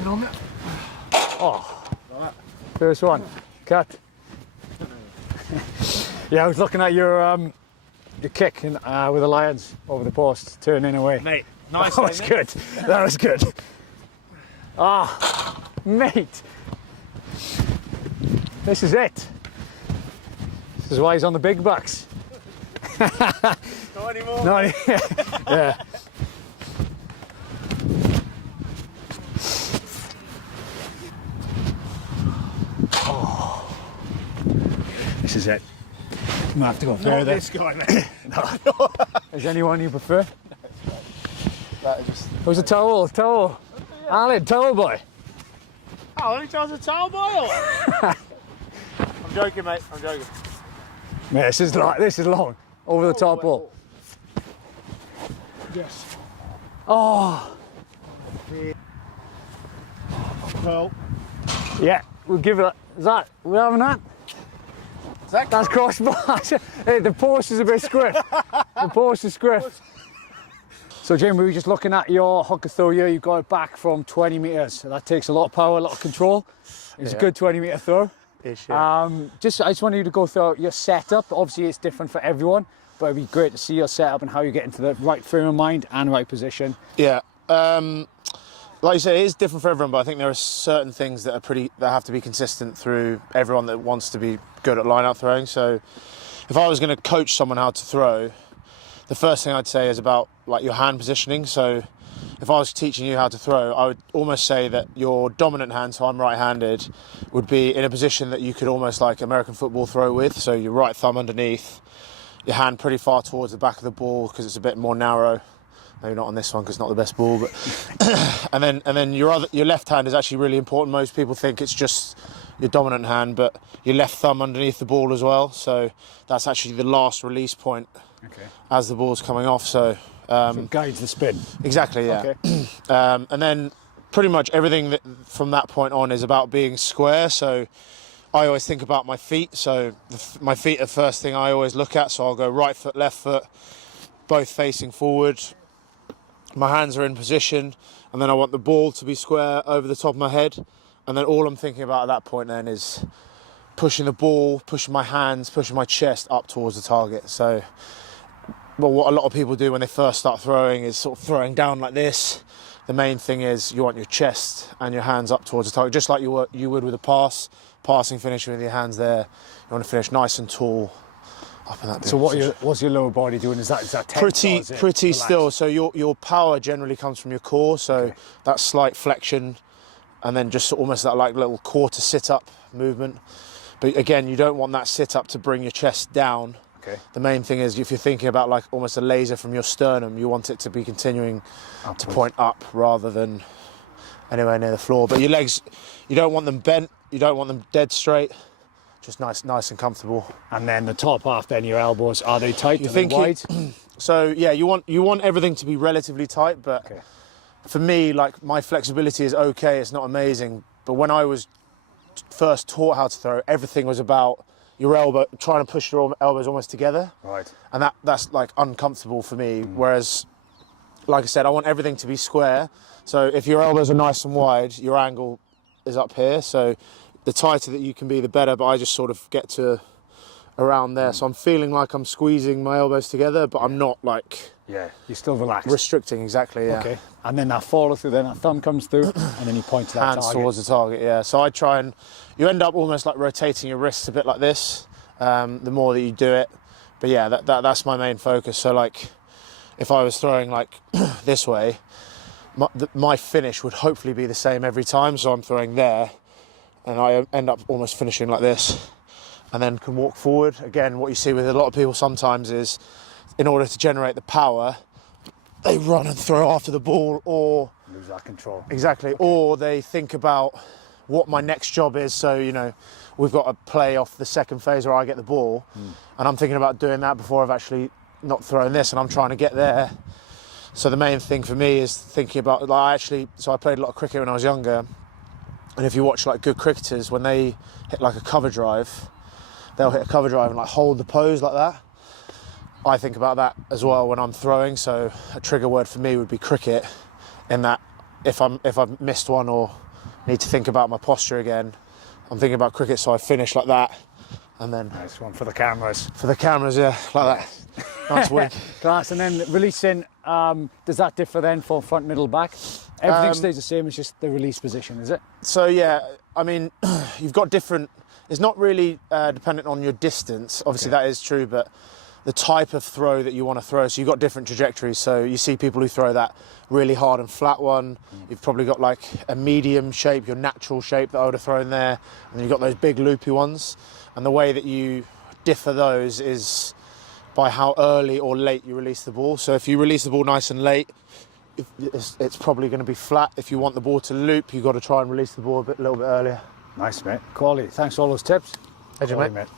Bring it on there. Oh, first one, cut. Yeah, I was looking at your kick with the Lions over the post, turning away. Mate, nice. That was good. That was good. Ah, mate. This is it. This is why he's on the big bucks. Not anymore. No, yeah. Oh, this is it. I'm gonna have to go Not further. this guy, mate. No. Is anyone you prefer? That is just... Who's the towel? Towel. Alan, towel boy. Oh, only tells a towel boy. I'm joking, mate. I'm joking. Mate, this is long. Over the top ball. Yes. Oh. Well, Yeah, we'll give it. Is that? We're having that? That's crossbar. Hey, the post is a bit squiff. The post is squiff. So, Jim, we were just looking at your hooker throw here. You got it back from 20 metres. So that takes a lot of power, a lot of control. It's a good 20-metre throw. I just wanted you to go through your setup. Obviously, it's different for everyone, but it'd be great to see your setup and how you get into the right frame of mind and right position. Yeah. Like you said, it is different for everyone, but I think there are certain things that have to be consistent through everyone that wants to be good at line-out throwing. So if I was going to coach someone how to throw, the first thing I'd say is about like your hand positioning. So if I was teaching you how to throw, I would almost say that your dominant hand, so I'm right-handed, would be in a position that you could almost like American football throw with. So your right thumb underneath, your hand pretty far towards the back of the ball because it's a bit more narrow. Maybe not on this one because it's not the best ball, but and then your left hand is actually really important. Most people think it's just your dominant hand, but your left thumb underneath the ball as well. So that's actually the last release point as the ball's coming off. So it guides the spin. Exactly, yeah. Okay. And then pretty much everything from that point on is about being square. So I always think about my feet. So my feet are the first thing I always look at. So I'll go right foot, left foot, both facing forward. My hands are in position, and then I want the ball to be square over the top of my head. And then all I'm thinking about at that point then is pushing the ball, pushing my hands, pushing my chest up towards the target. So, well, what a lot of people do when they first start throwing is sort of throwing down like this. The main thing is you want your chest and your hands up towards the target, just like you would with a passing finish with your hands there. You want to finish nice and tall. So what's your lower body doing? Is that tense, pretty still? So your power generally comes from your core. So that slight flexion, and then just almost that like little quarter sit up movement. But again, you don't want that sit up to bring your chest down. Okay. The main thing is if you're thinking about like almost a laser from your sternum, you want it to be continuing to point up rather than anywhere near the floor. But your legs, you don't want them bent. You don't want them dead straight. Just nice and comfortable. And then the top half, then your elbows, are they tight? Are they wide? So yeah, you want everything to be relatively tight, but for me, like my flexibility is okay. It's not amazing, but when I was first taught how to throw, everything was about your elbow, trying to push your elbows almost together. Right. And that's like uncomfortable for me. Whereas, like I said, I want everything to be square. So if your elbows are nice and wide, your angle is up here. So the tighter that you can be, the better, but I just sort of get to around there. So I'm feeling like I'm squeezing my elbows together, but I'm not like... Yeah, you're still relaxed. Restricting, exactly, yeah. Okay, and then that follow through, then that thumb comes through, and then you point to that hands target. Towards the target, yeah. So I try and... You end up almost like rotating your wrists a bit like this, the more that you do it. But yeah, that's my main focus. So like, if I was throwing like this way, my finish would hopefully be the same every time. So I'm throwing there, and I end up almost finishing like this, and then can walk forward. Again, what you see with a lot of people sometimes is, in order to generate the power, they run and throw after the ball, or lose that control. Exactly, or they think about what my next job is. So, you know, we've got to play off the second phase where I get the ball, and I'm thinking about doing that before I've actually not thrown this, and I'm trying to get there. So the main thing for me is thinking about, like, so I played a lot of cricket when I was younger, and if you watch like good cricketers, when they hit like a cover drive, they'll hit a cover drive and like hold the pose like that. I think about that as well when I'm throwing. So a trigger word for me would be cricket, in that if I've missed one or need to think about my posture again. I'm thinking about cricket, so I finish like that, and then Nice one for the cameras. for the cameras, yeah, like that. Nice wing. Class. And then releasing, does that differ then for front, middle, back? Everything stays the same, it's just the release position, is it? So yeah, I mean, you've got different. It's not really dependent on your distance. Obviously, that is true, but the type of throw that you want to throw. So you've got different trajectories. So you see people who throw that really hard and flat one. You've probably got like a medium shape, your natural shape that I would have thrown there, and then you've got those big loopy ones. And the way that you differ those is by how early or late you release the ball. So if you release the ball nice and late, it's probably going to be flat. If you want the ball to loop, you've got to try and release the ball a little bit earlier. Nice, mate. Quality. Thanks for all those tips. Thank you, Quality, mate.